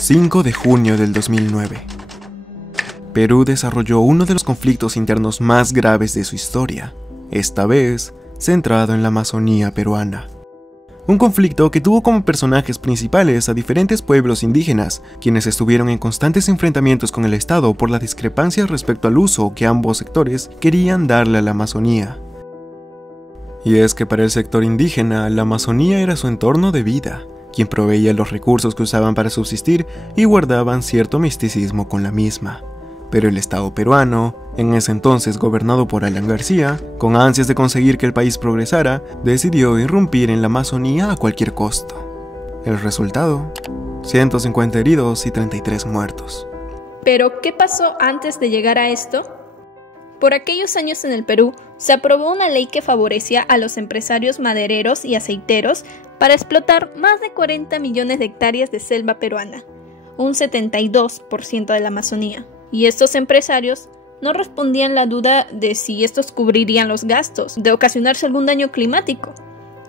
5 de junio del 2009. Perú desarrolló uno de los conflictos internos más graves de su historia, esta vez centrado en la Amazonía peruana. Un conflicto que tuvo como personajes principales a diferentes pueblos indígenas, quienes estuvieron en constantes enfrentamientos con el Estado por la discrepancia respecto al uso que ambos sectores querían darle a la Amazonía. Y es que para el sector indígena, la Amazonía era su entorno de vida, quien proveía los recursos que usaban para subsistir y guardaban cierto misticismo con la misma. Pero el Estado peruano, en ese entonces gobernado por Alan García, con ansias de conseguir que el país progresara, decidió irrumpir en la Amazonía a cualquier costo. El resultado: 150 heridos y 33 muertos. ¿Pero qué pasó antes de llegar a esto? Por aquellos años en el Perú, se aprobó una ley que favorecía a los empresarios madereros y aceiteros para explotar más de 40 millones de hectáreas de selva peruana, un 72% de la Amazonía. Y estos empresarios no respondían la duda de si estos cubrirían los gastos de ocasionarse algún daño climático.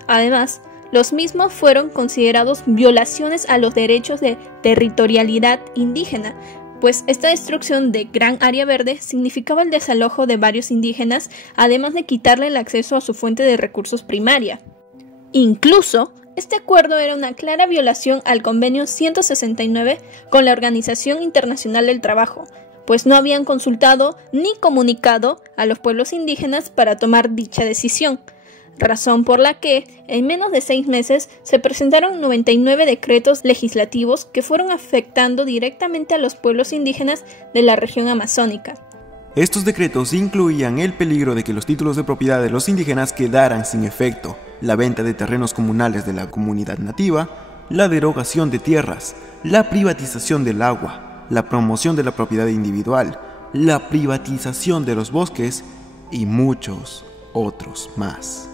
Además, los mismos fueron considerados violaciones a los derechos de territorialidad indígena, pues esta destrucción de gran área verde significaba el desalojo de varios indígenas, además de quitarle el acceso a su fuente de recursos primaria. Incluso, este acuerdo era una clara violación al Convenio 169 con la Organización Internacional del Trabajo, pues no habían consultado ni comunicado a los pueblos indígenas para tomar dicha decisión, razón por la que, en menos de 6 meses, se presentaron 99 decretos legislativos que fueron afectando directamente a los pueblos indígenas de la región amazónica. Estos decretos incluían el peligro de que los títulos de propiedad de los indígenas quedaran sin efecto, la venta de terrenos comunales de la comunidad nativa, la derogación de tierras, la privatización del agua, la promoción de la propiedad individual, la privatización de los bosques y muchos otros más.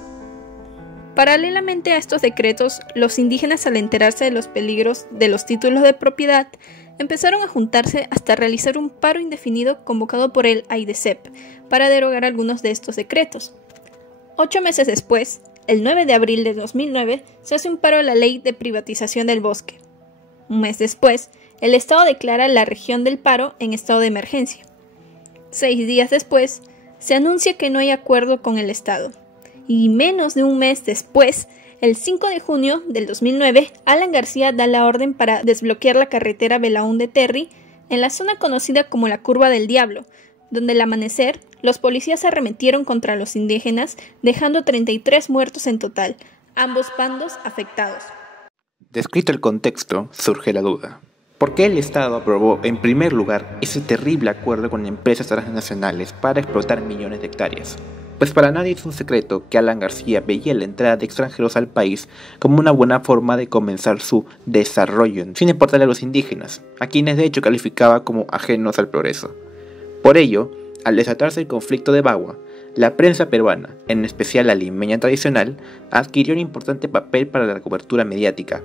Paralelamente a estos decretos, los indígenas, al enterarse de los peligros de los títulos de propiedad, empezaron a juntarse hasta realizar un paro indefinido convocado por el AIDESEP para derogar algunos de estos decretos. 8 meses después, el 9 de abril de 2009, se hace un paro a la ley de privatización del bosque. Un mes después, el Estado declara la región del paro en estado de emergencia. 6 días después, se anuncia que no hay acuerdo con el Estado. Y menos de un mes después, el 5 de junio del 2009, Alan García da la orden para desbloquear la carretera Belaúnde-Terry en la zona conocida como la Curva del Diablo, donde al amanecer, los policías se arremetieron contra los indígenas, dejando 33 muertos en total, ambos bandos afectados. Descrito el contexto, surge la duda. ¿Por qué el Estado aprobó, en primer lugar, ese terrible acuerdo con empresas transnacionales para explotar millones de hectáreas? Pues para nadie es un secreto que Alan García veía la entrada de extranjeros al país como una buena forma de comenzar su desarrollo, sin importarle a los indígenas, a quienes de hecho calificaba como ajenos al progreso. Por ello, al desatarse el conflicto de Bagua, la prensa peruana, en especial la limeña tradicional, adquirió un importante papel para la cobertura mediática,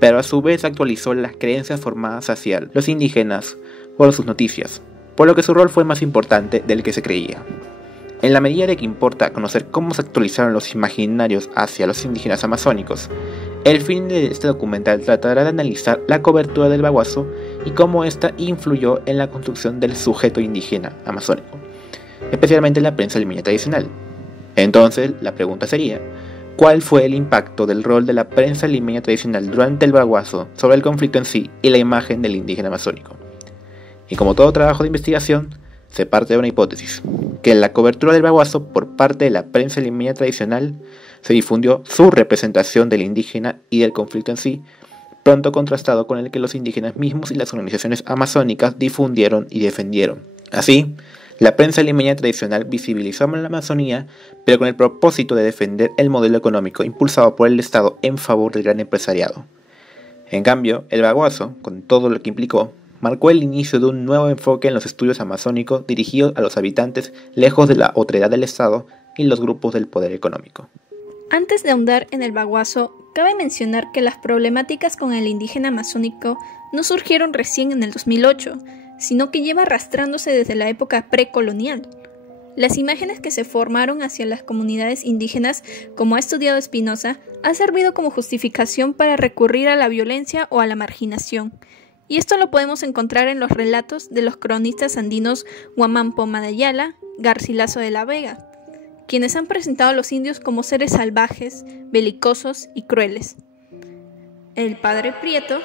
pero a su vez actualizó las creencias formadas hacia los indígenas por sus noticias, por lo que su rol fue más importante del que se creía. En la medida de que importa conocer cómo se actualizaron los imaginarios hacia los indígenas amazónicos, el fin de este documental tratará de analizar la cobertura del baguazo y cómo ésta influyó en la construcción del sujeto indígena amazónico, especialmente en la prensa limeña tradicional. Entonces, la pregunta sería: ¿cuál fue el impacto del rol de la prensa limeña tradicional durante el baguazo sobre el conflicto en sí y la imagen del indígena amazónico? Y como todo trabajo de investigación, se parte de una hipótesis, que en la cobertura del baguazo por parte de la prensa limeña tradicional se difundió su representación del indígena y del conflicto en sí, pronto contrastado con el que los indígenas mismos y las organizaciones amazónicas difundieron y defendieron. Así, la prensa limeña tradicional visibilizó a la Amazonía, pero con el propósito de defender el modelo económico impulsado por el Estado en favor del gran empresariado. En cambio, el baguazo, con todo lo que implicó, marcó el inicio de un nuevo enfoque en los estudios amazónicos dirigidos a los habitantes lejos de la otredad del Estado y los grupos del poder económico. Antes de ahondar en el baguazo, cabe mencionar que las problemáticas con el indígena amazónico no surgieron recién en el 2008, sino que lleva arrastrándose desde la época precolonial. Las imágenes que se formaron hacia las comunidades indígenas, como ha estudiado Espinosa, han servido como justificación para recurrir a la violencia o a la marginación. y esto lo podemos encontrar en los relatos de los cronistas andinos Huamán Poma de Ayala, Garcilaso de la Vega, quienes han presentado a los indios como seres salvajes, belicosos y crueles. El padre Prieto,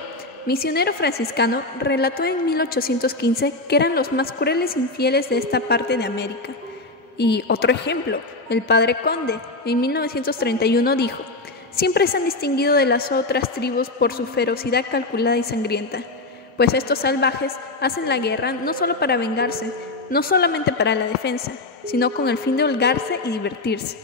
misionero franciscano, relató en 1815 que eran los más crueles e infieles de esta parte de América. Y otro ejemplo, el padre Conde, en 1931 dijo: siempre se han distinguido de las otras tribus por su ferocidad calculada y sangrienta, pues estos salvajes hacen la guerra no solo para vengarse, no solamente para la defensa, sino con el fin de holgarse y divertirse.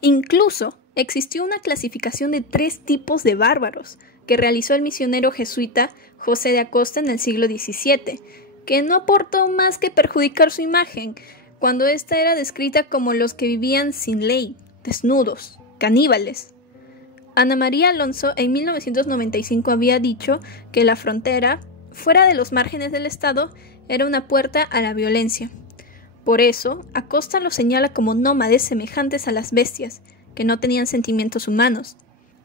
Incluso existió una clasificación de 3 tipos de bárbaros que realizó el misionero jesuita José de Acosta en el siglo XVII, que no aportó más que perjudicar su imagen, cuando ésta era descrita como los que vivían sin ley, desnudos, caníbales. Ana María Alonso en 1995 había dicho que la frontera, fuera de los márgenes del Estado, era una puerta a la violencia. Por eso, Acosta los señala como nómades semejantes a las bestias, que no tenían sentimientos humanos.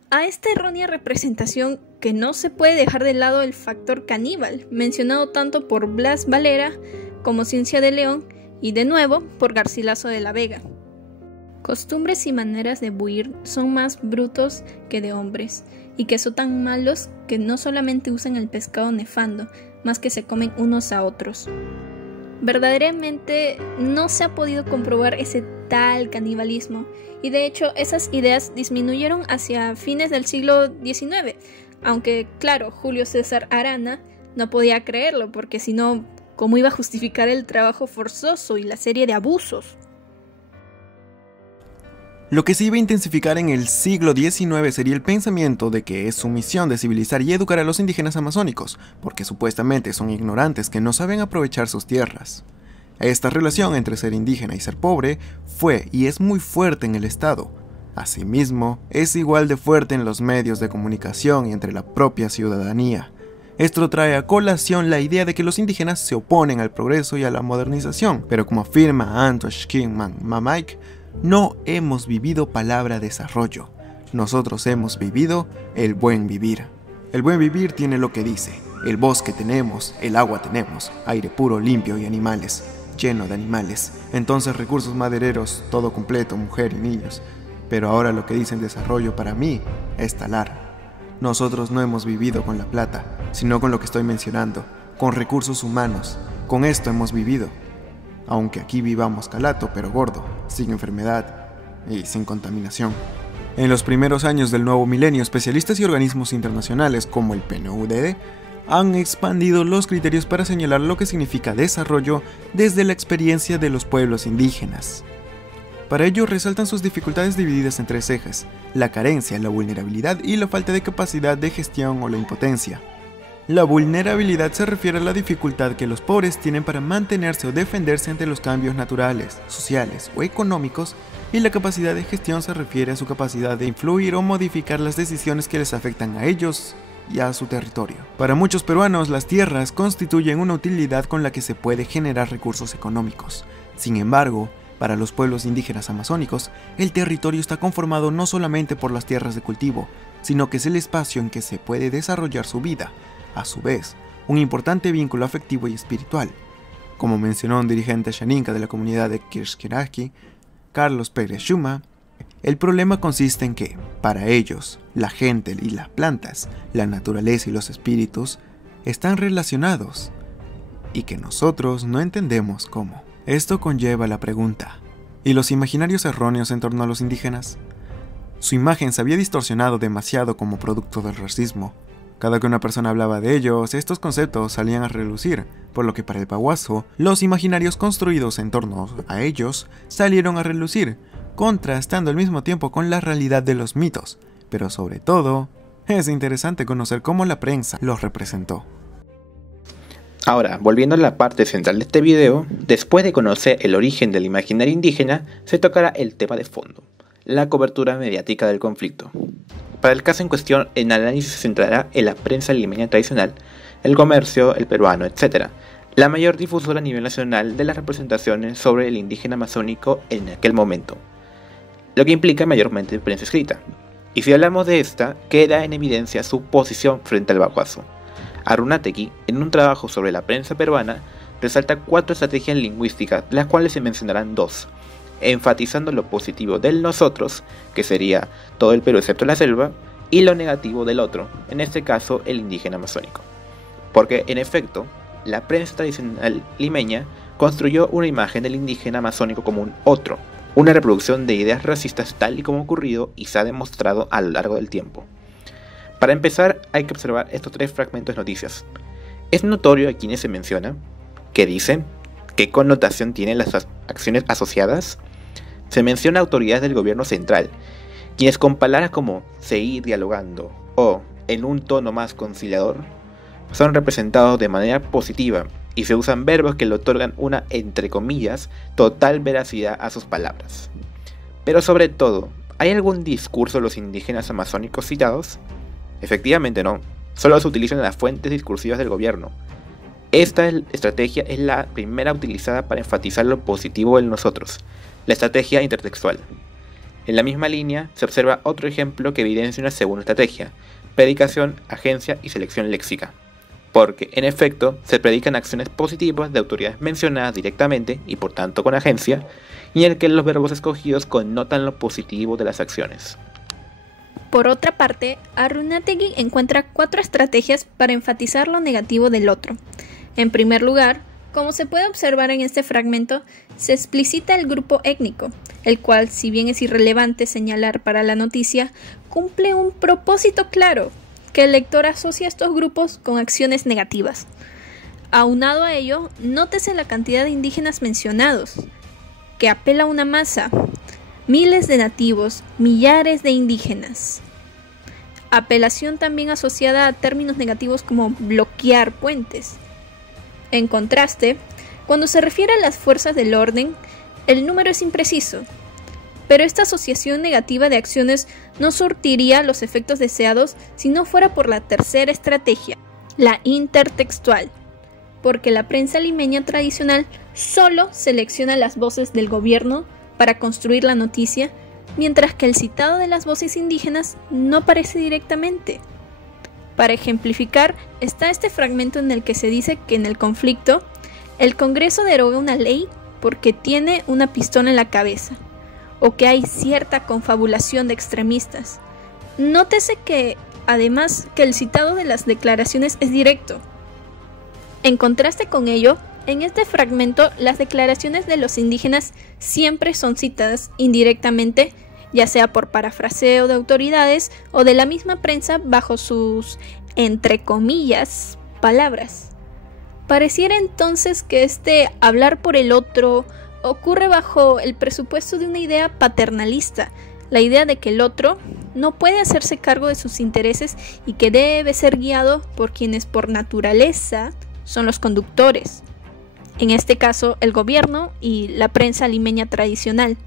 A esta errónea representación que no se puede dejar de lado el factor caníbal, mencionado tanto por Blas Valera como Cincia de León y de nuevo por Garcilaso de la Vega. Costumbres y maneras de buir son más brutos que de hombres, y que son tan malos que no solamente usan el pescado nefando, más que se comen unos a otros. Verdaderamente no se ha podido comprobar ese tal canibalismo, y de hecho esas ideas disminuyeron hacia fines del siglo XIX, aunque claro, Julio César Arana no podía creerlo, porque si no, ¿cómo iba a justificar el trabajo forzoso y la serie de abusos? Lo que se iba a intensificar en el siglo XIX sería el pensamiento de que es su misión de civilizar y educar a los indígenas amazónicos, porque supuestamente son ignorantes que no saben aprovechar sus tierras. Esta relación entre ser indígena y ser pobre fue y es muy fuerte en el Estado. Asimismo, es igual de fuerte en los medios de comunicación y entre la propia ciudadanía. Esto trae a colación la idea de que los indígenas se oponen al progreso y a la modernización, pero como afirma Antosh Kingman Mamaik, no hemos vivido palabra desarrollo, nosotros hemos vivido el buen vivir. El buen vivir tiene lo que dice: el bosque tenemos, el agua tenemos, aire puro, limpio y animales, lleno de animales. Entonces recursos madereros, todo completo, mujer y niños. Pero ahora lo que dicen desarrollo para mí es talar. Nosotros no hemos vivido con la plata, sino con lo que estoy mencionando, con recursos humanos. Con esto hemos vivido. Aunque aquí vivamos calato pero gordo, sin enfermedad y sin contaminación. En los primeros años del nuevo milenio, especialistas y organismos internacionales como el PNUD han expandido los criterios para señalar lo que significa desarrollo desde la experiencia de los pueblos indígenas. Para ello resaltan sus dificultades divididas en 3 ejes: la carencia, la vulnerabilidad y la falta de capacidad de gestión o la impotencia. La vulnerabilidad se refiere a la dificultad que los pobres tienen para mantenerse o defenderse ante los cambios naturales, sociales o económicos, y la capacidad de gestión se refiere a su capacidad de influir o modificar las decisiones que les afectan a ellos y a su territorio. Para muchos peruanos, las tierras constituyen una utilidad con la que se puede generar recursos económicos. Sin embargo, para los pueblos indígenas amazónicos, el territorio está conformado no solamente por las tierras de cultivo, sino que es el espacio en que se puede desarrollar su vida. A su vez, un importante vínculo afectivo y espiritual. Como mencionó un dirigente xaninca de la comunidad de Quirquiraqui, Carlos Pérez Xuma, el problema consiste en que, para ellos, la gente y las plantas, la naturaleza y los espíritus están relacionados, y que nosotros no entendemos cómo. Esto conlleva la pregunta: ¿y los imaginarios erróneos en torno a los indígenas? Su imagen se había distorsionado demasiado como producto del racismo. Cada que una persona hablaba de ellos, estos conceptos salían a relucir, por lo que para el Pahuaso, los imaginarios construidos en torno a ellos salieron a relucir, contrastando al mismo tiempo con la realidad de los mitos. Pero sobre todo, es interesante conocer cómo la prensa los representó. Ahora, volviendo a la parte central de este video, después de conocer el origen del imaginario indígena, se tocará el tema de fondo: la cobertura mediática del conflicto. Para el caso en cuestión, el análisis se centrará en la prensa limeña tradicional, el comercio, el peruano, etc., la mayor difusora a nivel nacional de las representaciones sobre el indígena amazónico en aquel momento, lo que implica mayormente prensa escrita. Y si hablamos de esta, queda en evidencia su posición frente al Pahuaso. Arunátegui, en un trabajo sobre la prensa peruana, resalta 4 estrategias lingüísticas, de las cuales se mencionarán 2, enfatizando lo positivo del nosotros, que sería todo el Perú excepto la selva, y lo negativo del otro, en este caso el indígena amazónico. Porque, en efecto, la prensa tradicional limeña construyó una imagen del indígena amazónico como un otro, una reproducción de ideas racistas tal y como ha ocurrido y se ha demostrado a lo largo del tiempo. Para empezar, hay que observar estos 3 fragmentos de noticias. Es notorio a quienes se menciona, qué dicen, qué connotación tienen las acciones asociadas. Se menciona autoridades del gobierno central, quienes con palabras como seguir dialogando o en un tono más conciliador, son representados de manera positiva y se usan verbos que le otorgan una, entre comillas, total veracidad a sus palabras. Pero sobre todo, ¿hay algún discurso de los indígenas amazónicos citados? Efectivamente no, solo se utilizan las fuentes discursivas del gobierno. Esta estrategia es la primera utilizada para enfatizar lo positivo en nosotros, la estrategia intertextual. En la misma línea se observa otro ejemplo que evidencia una segunda estrategia: predicación, agencia y selección léxica. Porque, en efecto, se predican acciones positivas de autoridades mencionadas directamente y por tanto con agencia, y en el que los verbos escogidos connotan lo positivo de las acciones. Por otra parte, Arunátegui encuentra 4 estrategias para enfatizar lo negativo del otro. En primer lugar, como se puede observar en este fragmento, se explicita el grupo étnico, el cual, si bien es irrelevante señalar para la noticia, cumple un propósito claro, que el lector asocia a estos grupos con acciones negativas. Aunado a ello, nótese la cantidad de indígenas mencionados, que apela a una masa, miles de nativos, millares de indígenas. Apelación también asociada a términos negativos como bloquear puentes. En contraste, cuando se refiere a las fuerzas del orden, el número es impreciso, pero esta asociación negativa de acciones no surtiría los efectos deseados si no fuera por la tercera estrategia, la intertextual, porque la prensa limeña tradicional solo selecciona las voces del gobierno para construir la noticia, mientras que el citado de las voces indígenas no aparece directamente. Para ejemplificar, está este fragmento en el que se dice que en el conflicto, el Congreso deroga una ley porque tiene una pistola en la cabeza, o que hay cierta confabulación de extremistas. Nótese que, además, que el citado de las declaraciones es directo. En contraste con ello, en este fragmento, las declaraciones de los indígenas siempre son citadas indirectamente, ya sea por parafraseo de autoridades o de la misma prensa bajo sus, entre comillas, palabras. Pareciera entonces que este hablar por el otro ocurre bajo el presupuesto de una idea paternalista, la idea de que el otro no puede hacerse cargo de sus intereses y que debe ser guiado por quienes por naturaleza son los conductores. En este caso, el gobierno y la prensa limeña tradicional.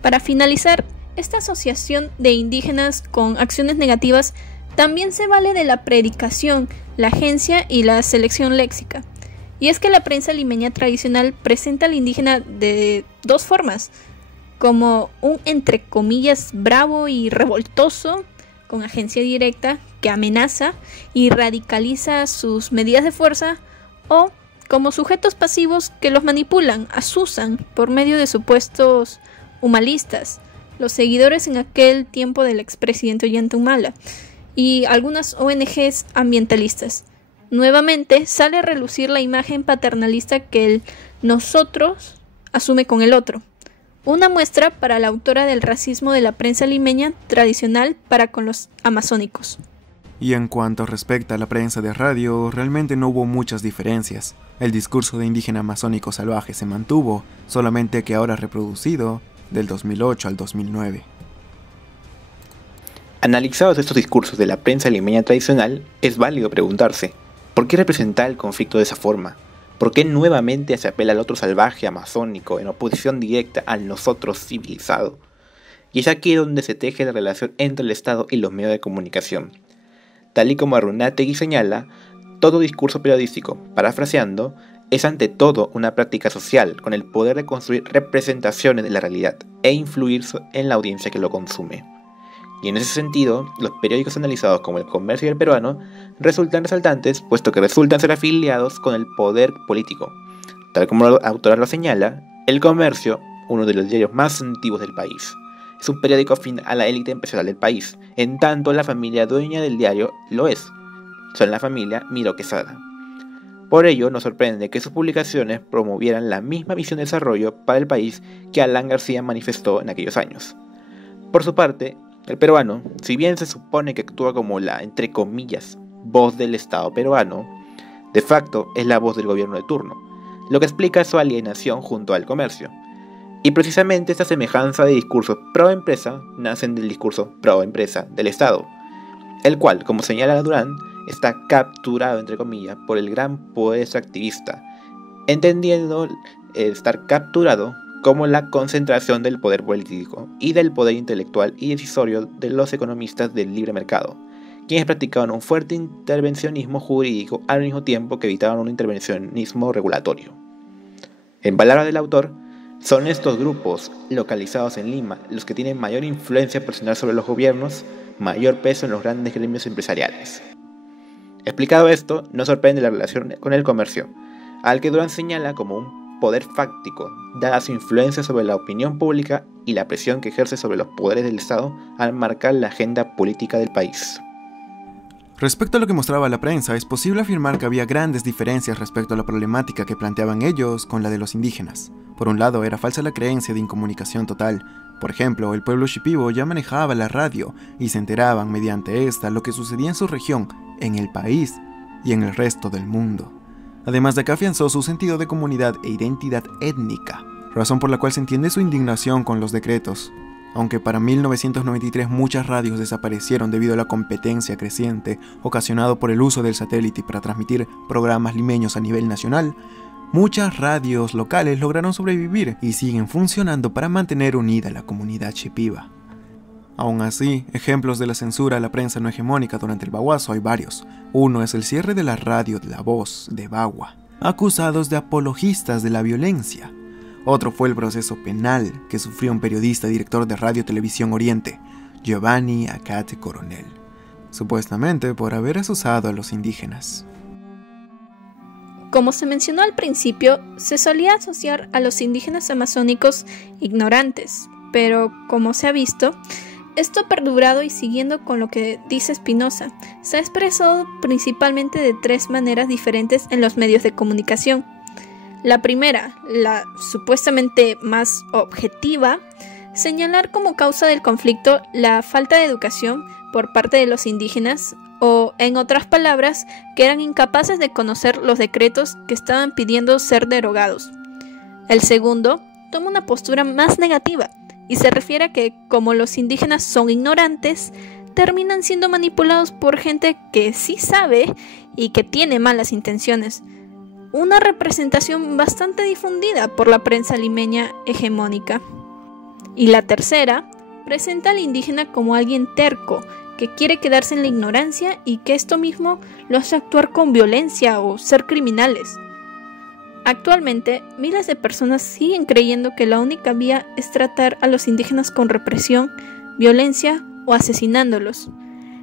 Para finalizar, esta asociación de indígenas con acciones negativas también se vale de la predicación, la agencia y la selección léxica. Y es que la prensa limeña tradicional presenta al indígena de 2 formas, como un entre comillas bravo y revoltoso, con agencia directa que amenaza y radicaliza sus medidas de fuerza, o como sujetos pasivos que los manipulan, asusan por medio de supuestos humanistas, los seguidores en aquel tiempo del expresidente Ollanta Humala y algunas ONGs ambientalistas. Nuevamente sale a relucir la imagen paternalista que el nosotros asume con el otro. Una muestra para la autora del racismo de la prensa limeña tradicional para con los amazónicos. Y en cuanto respecta a la prensa de radio, realmente no hubo muchas diferencias. El discurso de indígena amazónico salvaje se mantuvo, solamente que ahora reproducido del 2008 al 2009. Analizados estos discursos de la prensa limeña tradicional, es válido preguntarse, ¿por qué representar el conflicto de esa forma? ¿Por qué nuevamente se apela al otro salvaje amazónico en oposición directa al nosotros civilizado? Y es aquí donde se teje la relación entre el Estado y los medios de comunicación. Tal y como Arunátegui señala, todo discurso periodístico, parafraseando, es ante todo una práctica social con el poder de construir representaciones de la realidad e influir en la audiencia que lo consume. y en ese sentido, los periódicos analizados como El Comercio y El Peruano resultan resaltantes, puesto que resultan ser afiliados con el poder político. Tal como la autora lo señala, El Comercio, uno de los diarios más antiguos del país, es un periódico afín a la élite empresarial del país, en tanto la familia dueña del diario lo es. Son la familia Miró Quesada. Por ello, nos sorprende que sus publicaciones promovieran la misma visión de desarrollo para el país que Alan García manifestó en aquellos años. Por su parte, El Peruano, si bien se supone que actúa como la, entre comillas, voz del Estado peruano, de facto es la voz del gobierno de turno, lo que explica su alienación junto al Comercio. Y precisamente esta semejanza de discursos pro-empresa nacen del discurso pro-empresa del Estado, el cual, como señala Durán, está capturado, entre comillas, por el gran poder extractivista, entendiendo estar capturado como la concentración del poder político y del poder intelectual y decisorio de los economistas del libre mercado, quienes practicaban un fuerte intervencionismo jurídico al mismo tiempo que evitaban un intervencionismo regulatorio. En palabras del autor, son estos grupos localizados en Lima los que tienen mayor influencia personal sobre los gobiernos, mayor peso en los grandes gremios empresariales. Explicado esto, no sorprende la relación con el comercio, al que Durán señala como un poder fáctico, dada su influencia sobre la opinión pública y la presión que ejerce sobre los poderes del Estado al marcar la agenda política del país. Respecto a lo que mostraba la prensa, es posible afirmar que había grandes diferencias respecto a la problemática que planteaban ellos con la de los indígenas. Por un lado, era falsa la creencia de incomunicación total. Por ejemplo, el pueblo shipibo ya manejaba la radio y se enteraban mediante esta lo que sucedía en su región, en el país y en el resto del mundo. Además de que afianzó su sentido de comunidad e identidad étnica, razón por la cual se entiende su indignación con los decretos. Aunque para 1993 muchas radios desaparecieron debido a la competencia creciente ocasionado por el uso del satélite para transmitir programas limeños a nivel nacional, muchas radios locales lograron sobrevivir y siguen funcionando para mantener unida la comunidad shipiba. Aún así, ejemplos de la censura a la prensa no hegemónica durante el Baguazo hay varios. Uno es el cierre de la radio La Voz de Bagua, acusados de apologistas de la violencia. Otro fue el proceso penal que sufrió un periodista y director de Radio Televisión Oriente, Giovanni Acate Coronel, supuestamente por haber asusado a los indígenas. Como se mencionó al principio, se solía asociar a los indígenas amazónicos ignorantes, pero como se ha visto, esto ha perdurado y siguiendo con lo que dice Espinosa, se ha expresado principalmente de tres maneras diferentes en los medios de comunicación. La primera, la supuestamente más objetiva, señalar como causa del conflicto la falta de educación por parte de los indígenas o, en otras palabras, que eran incapaces de conocer los decretos que estaban pidiendo ser derogados. El segundo toma una postura más negativa y se refiere a que, como los indígenas son ignorantes, terminan siendo manipulados por gente que sí sabe y que tiene malas intenciones. Una representación bastante difundida por la prensa limeña hegemónica. Y la tercera presenta al indígena como alguien terco, que quiere quedarse en la ignorancia y que esto mismo lo hace actuar con violencia o ser criminales. Actualmente, miles de personas siguen creyendo que la única vía es tratar a los indígenas con represión, violencia o asesinándolos.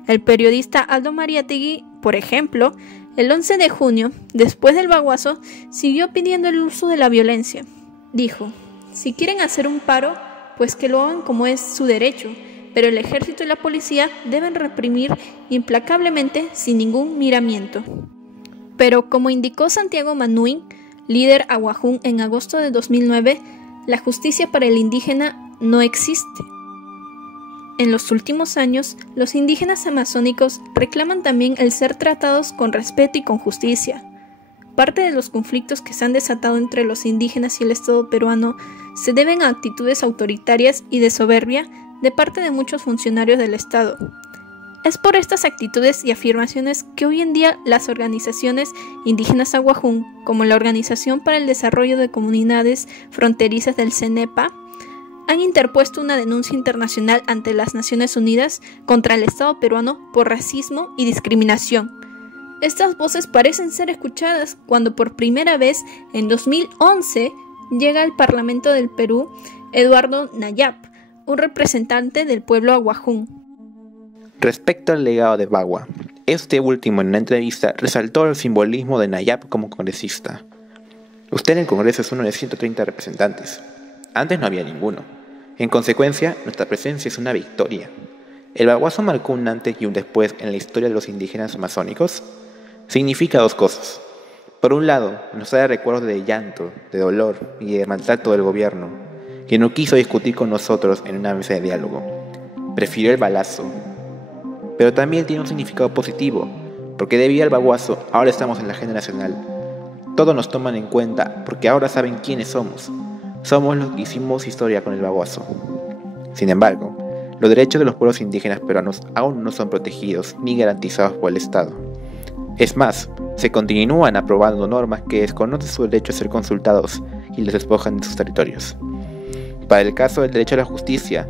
El periodista Aldo Mariátegui, por ejemplo, el 11 de junio, después del Baguazo, siguió pidiendo el uso de la violencia. Dijo, si quieren hacer un paro, pues que lo hagan como es su derecho, pero el ejército y la policía deben reprimir implacablemente sin ningún miramiento. Pero como indicó Santiago Manuín, líder aguajún en agosto de 2009, la justicia para el indígena no existe. En los últimos años, los indígenas amazónicos reclaman también el ser tratados con respeto y con justicia. Parte de los conflictos que se han desatado entre los indígenas y el Estado peruano se deben a actitudes autoritarias y de soberbia de parte de muchos funcionarios del Estado. Es por estas actitudes y afirmaciones que hoy en día las organizaciones indígenas aguajún, como la Organización para el Desarrollo de Comunidades Fronterizas del CENEPA, han interpuesto una denuncia internacional ante las Naciones Unidas contra el Estado peruano por racismo y discriminación. Estas voces parecen ser escuchadas cuando por primera vez, en 2011, llega al Parlamento del Perú Eduardo Nayab, un representante del pueblo aguajún. Respecto al legado de Bagua, este último en una entrevista resaltó el simbolismo de Nayab como congresista. Usted en el Congreso es uno de 130 representantes. Antes no había ninguno. En consecuencia, nuestra presencia es una victoria. ¿El baguazo marcó un antes y un después en la historia de los indígenas amazónicos? Significa dos cosas. Por un lado, nos trae recuerdos de llanto, de dolor y de maltrato del gobierno, que no quiso discutir con nosotros en una mesa de diálogo. Prefirió el balazo. Pero también tiene un significado positivo, porque debido al baguazo ahora estamos en la agenda nacional. Todos nos toman en cuenta porque ahora saben quiénes somos. Somos los que hicimos historia con el baguazo. Sin embargo, los derechos de los pueblos indígenas peruanos aún no son protegidos ni garantizados por el Estado. Es más, se continúan aprobando normas que desconocen su derecho a ser consultados y les despojan de sus territorios. Para el caso del derecho a la justicia,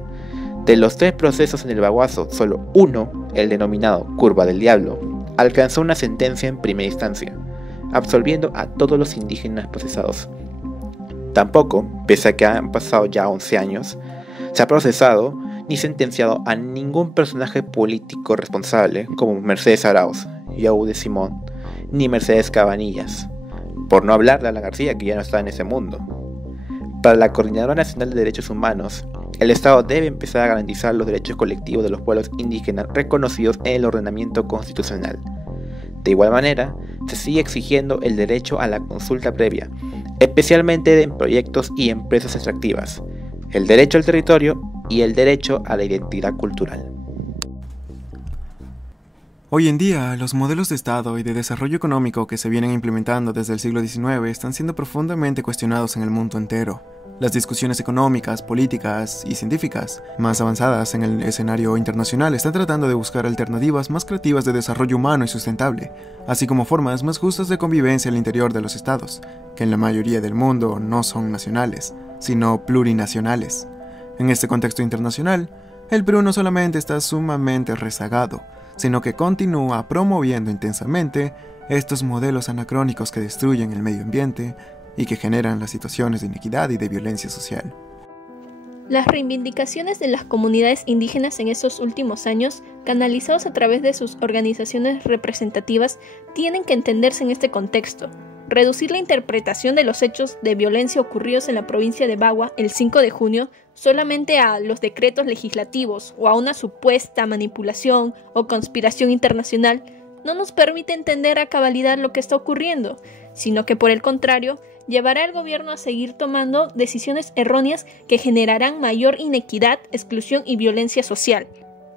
de los 3 procesos en el baguazo, solo uno, el denominado Curva del Diablo, alcanzó una sentencia en primera instancia, absolviendo a todos los indígenas procesados. Tampoco, pese a que han pasado ya 11 años, se ha procesado ni sentenciado a ningún personaje político responsable como Mercedes Arauz, Yaú de Simón, ni Mercedes Cabanillas, por no hablar de Alan García, que ya no está en ese mundo. Para la Coordinadora Nacional de Derechos Humanos, el Estado debe empezar a garantizar los derechos colectivos de los pueblos indígenas reconocidos en el ordenamiento constitucional. De igual manera, se sigue exigiendo el derecho a la consulta previa, especialmente en proyectos y empresas extractivas, el derecho al territorio y el derecho a la identidad cultural. Hoy en día, los modelos de Estado y de desarrollo económico que se vienen implementando desde el siglo XIX están siendo profundamente cuestionados en el mundo entero. Las discusiones económicas, políticas y científicas más avanzadas en el escenario internacional están tratando de buscar alternativas más creativas de desarrollo humano y sustentable, así como formas más justas de convivencia al interior de los estados, que en la mayoría del mundo no son nacionales, sino plurinacionales. En este contexto internacional, el Perú no solamente está sumamente rezagado, sino que continúa promoviendo intensamente estos modelos anacrónicos que destruyen el medio ambiente y que generan las situaciones de inequidad y de violencia social. Las reivindicaciones de las comunidades indígenas en estos últimos años, canalizados a través de sus organizaciones representativas, tienen que entenderse en este contexto. Reducir la interpretación de los hechos de violencia ocurridos en la provincia de Bagua el 5 de junio solamente a los decretos legislativos o a una supuesta manipulación o conspiración internacional no nos permite entender a cabalidad lo que está ocurriendo, sino que por el contrario, llevará al gobierno a seguir tomando decisiones erróneas que generarán mayor inequidad, exclusión y violencia social.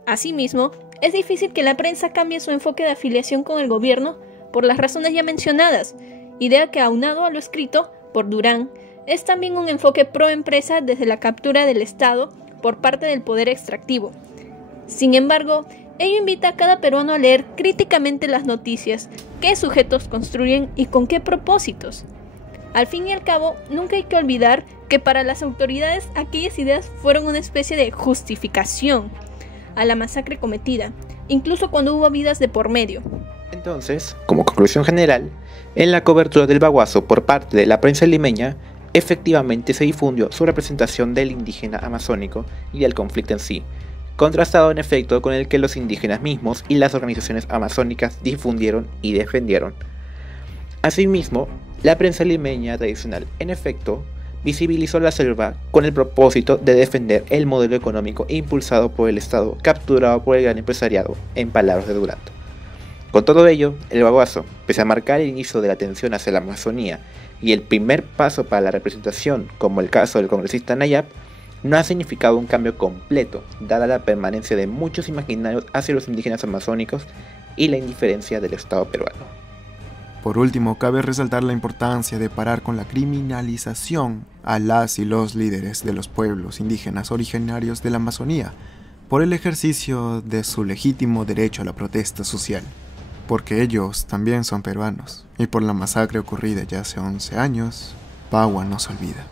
Asimismo, es difícil que la prensa cambie su enfoque de afiliación con el gobierno por las razones ya mencionadas, idea que aunado a lo escrito por Durán, es también un enfoque pro-empresa desde la captura del Estado por parte del poder extractivo. Sin embargo, ello invita a cada peruano a leer críticamente las noticias, qué sujetos construyen y con qué propósitos. Al fin y al cabo, nunca hay que olvidar que para las autoridades aquellas ideas fueron una especie de justificación a la masacre cometida, incluso cuando hubo vidas de por medio. Entonces, como conclusión general, en la cobertura del baguazo por parte de la prensa limeña, efectivamente se difundió su representación del indígena amazónico y del conflicto en sí, contrastado en efecto con el que los indígenas mismos y las organizaciones amazónicas difundieron y defendieron. Asimismo, la prensa limeña tradicional, en efecto, visibilizó la selva con el propósito de defender el modelo económico impulsado por el Estado, capturado por el gran empresariado, en palabras de Durán. Con todo ello, el baguazo, pese a marcar el inicio de la atención hacia la Amazonía y el primer paso para la representación, como el caso del congresista Nayab, no ha significado un cambio completo, dada la permanencia de muchos imaginarios hacia los indígenas amazónicos y la indiferencia del Estado peruano. Por último, cabe resaltar la importancia de parar con la criminalización a las y los líderes de los pueblos indígenas originarios de la Amazonía por el ejercicio de su legítimo derecho a la protesta social, porque ellos también son peruanos, y por la masacre ocurrida ya hace 11 años, Bagua no se olvida.